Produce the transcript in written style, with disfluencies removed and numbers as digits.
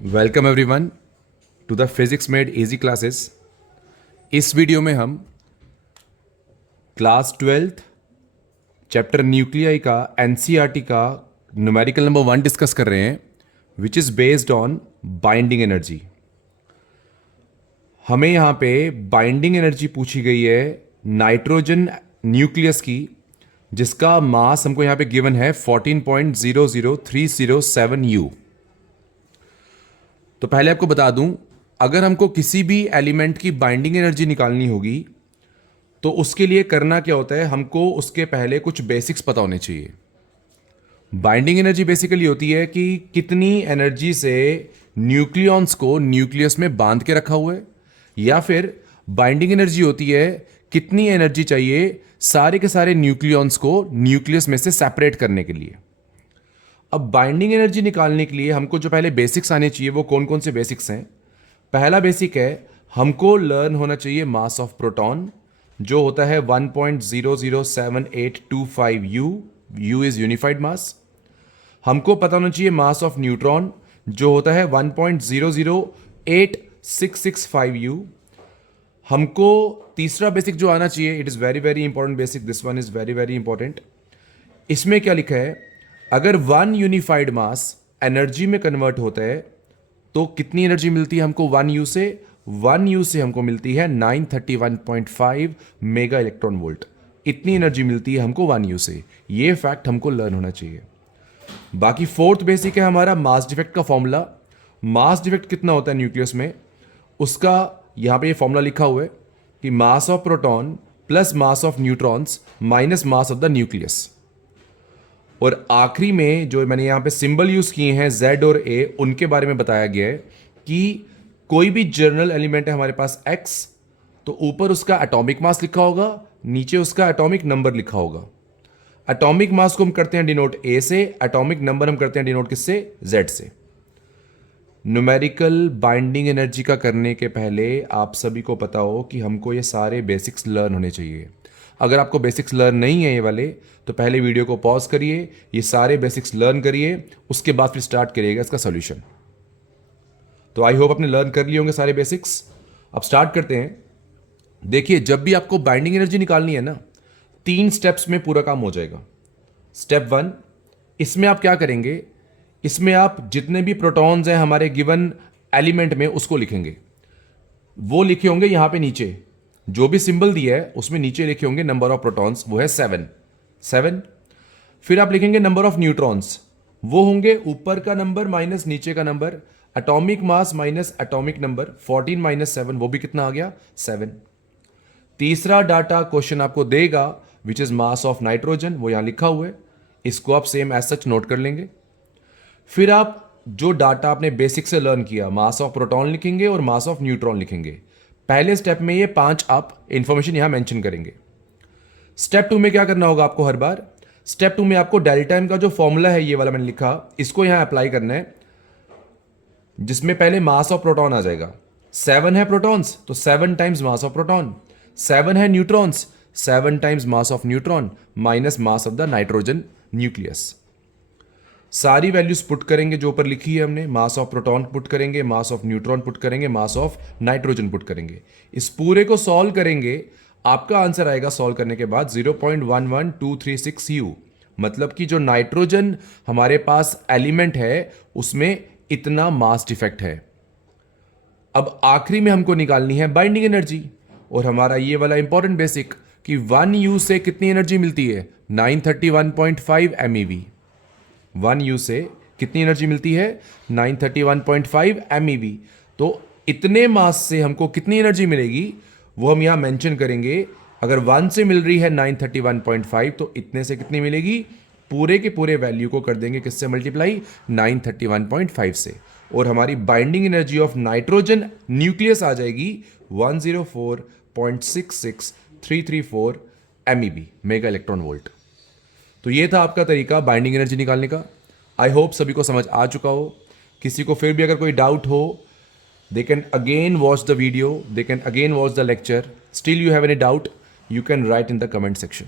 Welcome everyone to the physics made easy classes. इस video में हम क्लास 12th चैप्टर न्यूक्लियाई का NCERT का न्यूमेरिकल नंबर 1 डिस्कस कर रहे हैं, which is based on binding energy. हमें यहाँ पे बाइंडिंग एनर्जी पूछी गई है नाइट्रोजन न्यूक्लियस की, जिसका मास हमको यहाँ पे गिवन है 14.00307 U। तो पहले आपको बता दूं, अगर हमको किसी भी एलिमेंट की बाइंडिंग एनर्जी निकालनी होगी तो उसके लिए करना क्या होता है, हमको उसके पहले कुछ बेसिक्स पता होने चाहिए। बाइंडिंग एनर्जी बेसिकली होती है कि कितनी एनर्जी से न्यूक्लियॉन्स को न्यूक्लियस में बांध के रखा हुआ है, या फिर बाइंडिंग एनर्जी होती है कितनी एनर्जी चाहिए सारे के सारे न्यूक्लियॉन्स को न्यूक्लियस में से सेपरेट करने के लिए। अब बाइंडिंग एनर्जी निकालने के लिए हमको जो पहले बेसिक्स आने चाहिए वो कौन कौन से बेसिक्स हैं। पहला बेसिक है, हमको लर्न होना चाहिए मास ऑफ प्रोटॉन, जो होता है 1.007825 U। U इज यूनिफाइड मास। हमको पता होना चाहिए मास ऑफ न्यूट्रॉन, जो होता है 1.008665 U। हमको तीसरा बेसिक जो आना चाहिए, it is very very important basic, this one is very very important. इसमें क्या लिखा है, अगर वन यूनिफाइड मास एनर्जी में कन्वर्ट होता है तो कितनी एनर्जी मिलती है हमको 1 U से। 1 U से हमको मिलती है 931.5 मेगा इलेक्ट्रॉन वोल्ट। इतनी एनर्जी मिलती है हमको 1 U से। ये फैक्ट हमको लर्न होना चाहिए। बाकी फोर्थ बेसिक है हमारा मास डिफेक्ट का फॉर्मूला। मास डिफेक्ट कितना होता है न्यूक्लियस में, उसका यहां पे ये फॉर्मूला लिखा हुआ है कि mass of proton plus mass of neutrons minus mass of the nucleus. और आखिरी में जो मैंने यहाँ पे सिंबल यूज किए हैं Z और A, उनके बारे में बताया गया है कि कोई भी जर्नल एलिमेंट है हमारे पास X, तो ऊपर उसका एटॉमिक मास लिखा होगा, नीचे उसका एटॉमिक नंबर लिखा होगा। एटॉमिक मास को हम करते हैं डिनोट A से, एटॉमिक नंबर हम करते हैं डिनोट किससे, Z से। न्यूमेरिकल बाइंडिंग एनर्जी का करने के पहले आप सभी को पता हो कि हमको ये सारे बेसिक्स लर्न होने चाहिए। अगर आपको बेसिक्स लर्न नहीं है ये वाले, तो पहले वीडियो को पॉज करिए, ये सारे बेसिक्स लर्न करिए, उसके बाद फिर स्टार्ट करिएगा इसका सॉल्यूशन। तो आई होप आपने लर्न कर लिए होंगे सारे बेसिक्स। अब स्टार्ट करते हैं। देखिए, जब भी आपको बाइंडिंग एनर्जी निकालनी है ना, 3 स्टेप्स में पूरा काम हो जाएगा। स्टेप 1, इसमें आप क्या करेंगे, इसमें आप जितने भी प्रोटॉन्स हैं हमारे गिवन एलिमेंट में उसको लिखेंगे। वो लिखे होंगे यहां पे नीचे, जो भी सिंबल दिया है उसमें नीचे लिखे होंगे नंबर ऑफ प्रोटॉन्स, वो है 7। फिर आप लिखेंगे नंबर ऑफ न्यूट्रॉन्स, वो होंगे ऊपर का नंबर माइनस नीचे का number. Atomic mass minus atomic number, 14 minus 7, वो भी कितना आ गया, 7। तीसरा डाटा क्वेश्चन आपको देगा which is mass of nitrogen, वो यहां लिखा हुआ है, इसको आप सेम एज सच नोट कर लेंगे। फिर आप जो डाटा आपने बेसिक से लर्न किया, मास ऑफ प्रोटॉन लिखेंगे और मास ऑफ न्यूट्रॉन लिखेंगे। पहले स्टेप में ये 5 आप इंफॉर्मेशन यहां मेंशन करेंगे। स्टेप 2 में क्या करना होगा आपको, हर बार स्टेप 2 में आपको डेल्टा एम का जो फॉर्मूला है, ये वाला मैंने लिखा, इसको यहां अप्लाई करना है, जिसमें पहले मास ऑफ प्रोटॉन आ जाएगा। 7 है प्रोटॉन्स तो 7 टाइम्स मास ऑफ प्रोटॉन, 7 है neutrons 7 times mass of neutron minus mass of the nitrogen nucleus. सारी वैल्यूज पुट करेंगे जो ऊपर लिखी है हमने, मास ऑफ प्रोटॉन पुट करेंगे, मास ऑफ न्यूट्रॉन पुट करेंगे, मास ऑफ नाइट्रोजन पुट करेंगे। इस पूरे को सॉल्व करेंगे, आपका आंसर आएगा सॉल्व करने के बाद 0.11236 U। मतलब कि जो नाइट्रोजन हमारे पास एलिमेंट है उसमें इतना मास डिफेक्ट है। अब आखिरी में हमको निकालनी है बाइंडिंग एनर्जी, और हमारा ये वाला इंपॉर्टेंट बेसिक कि 1 U से कितनी एनर्जी मिलती है, 931.5 MeV। 1 U से कितनी एनर्जी मिलती है, 931.5 MeV। तो इतने मास से हमको कितनी एनर्जी मिलेगी वो हम यहां मेंशन करेंगे। अगर 1 से मिल रही है 931.5, तो इतने से कितनी मिलेगी, पूरे के पूरे वैल्यू को कर देंगे किससे मल्टीप्लाई, 931.5 से, और हमारी binding energy of nitrogen nucleus आ जाएगी 104.66334 MeV, मेगा इलेक्ट्रॉन वोल्ट। तो ये था आपका तरीका बाइंडिंग एनर्जी निकालने का। आई होप सभी को समझ आ चुका हो। किसी को फिर भी अगर कोई डाउट हो, they can again watch the video, they can again watch the lecture. Still you have any doubt, you can write in the comment section.